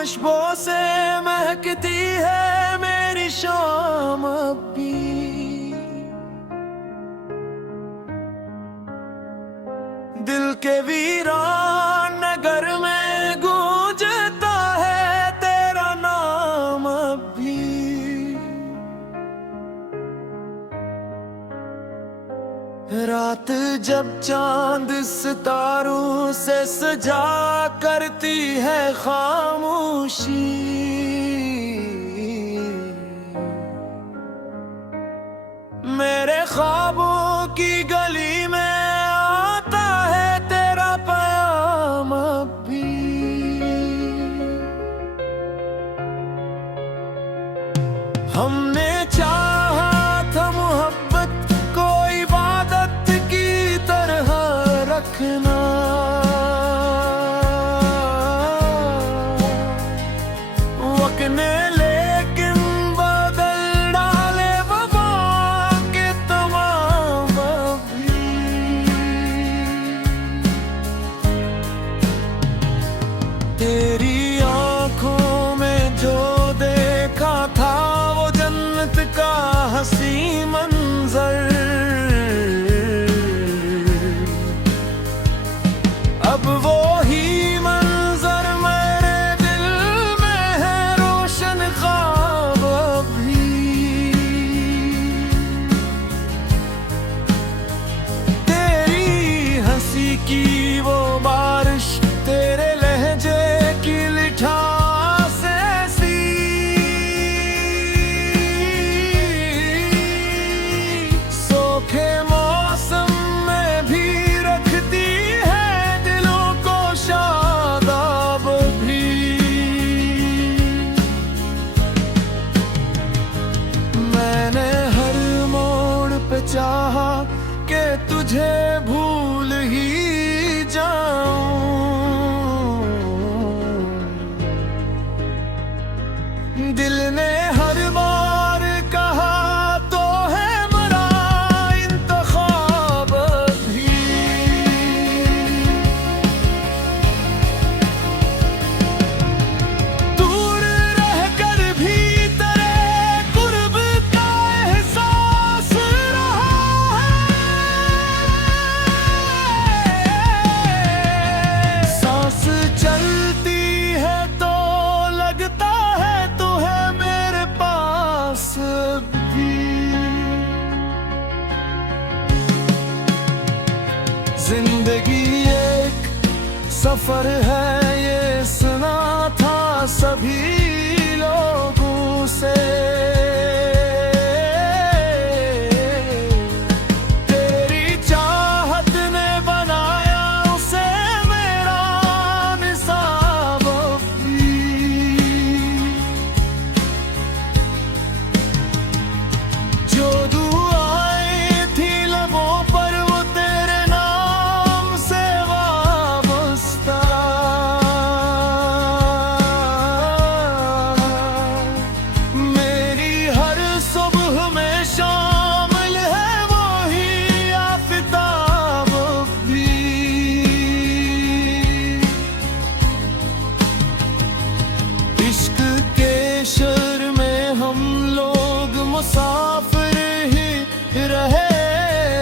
खुशबू से महकती है मेरी शाम भी। दिल के वीरान नगर में गूंजता है तेरा नाम भी। रात जब चांद सितारों से सजा करती है खामोशी, मेरे ख्वाबों की गली में आता है तेरा पैगाम भी। हमने चाहा था मोहब्बत को इबादत की तरह रखना, वक्त ने लेकिन बदल डाले वफा के तमाम भी। तेरी आंखों में जो देखा था वो जन्नत का हसी मंजर, अब वो ही मंजर मेरे दिल में है रोशन ख्वाब भी। तेरी हंसी की वो बारिश, तेरे लहजे की मिठास ऐसी, सूखे मौसम में भी रखती है दिलों को शादाब भी। मैंने हर मोड़ पे चाहा कि तुझे भूल ही जाऊं, दिल ने हर बार कहा तो है मरा इंतखाब भी। दूर रहकर भी तेरे कुर्ब का एहसास रहा है। सांस चलती है तो लगता है तू है मेरे पास भी। जिंदगी एक सफर है ये सुना था सभी लोगों से, तेरी चाहत ने बनाया उसे मेरा निसाब भी। जो दुआएं थी लबों पर वो तेरे नाम से वाबस्ता, मेरी हर सुबह में शामिल है वही आफताब भी। इश्क के शहर में हम लोग मुसाफिर ही रहे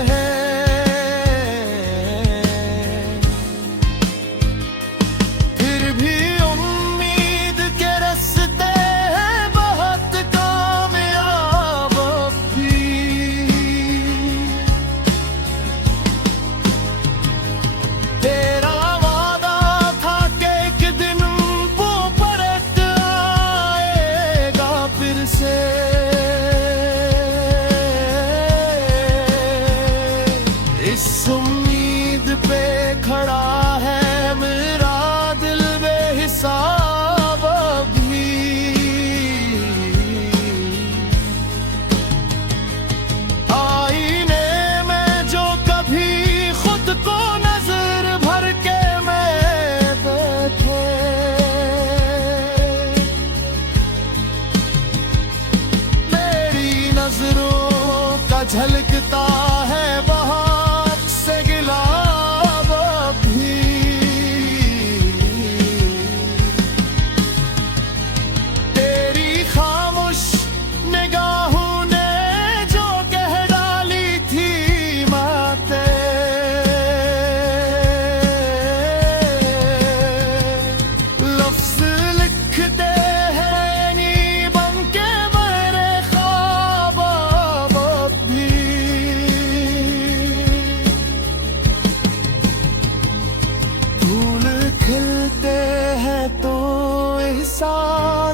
हैं, फिर भी उम्मीद के रास्ते हैं बहुत कामयाब भी। तेरा वादा था कि एक दिन वो परत आएगा फिर से, इस उम्मीद पे खड़ा है मेरा दिल बेहिसाब भी। आईने में जो कभी खुद को नजर भर के मैं देखे, मेरी नजरों का झलकता है बहुत से गिलाब भी।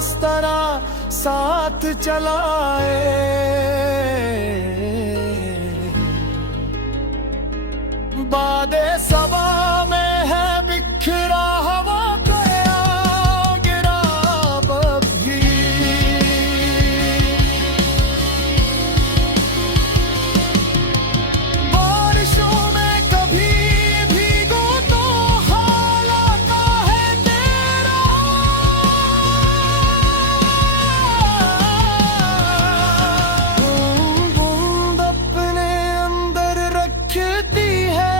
इस तरह साथ चलाए। बादे सबा में है बिखरा हवा गया गिरा भी। बारिशों में कभी भीगो तो हाल आता है तेरा। बूंद अपने अंदर रखती है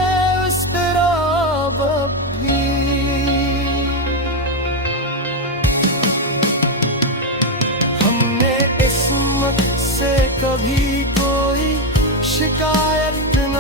से कभी कोई शिकायत न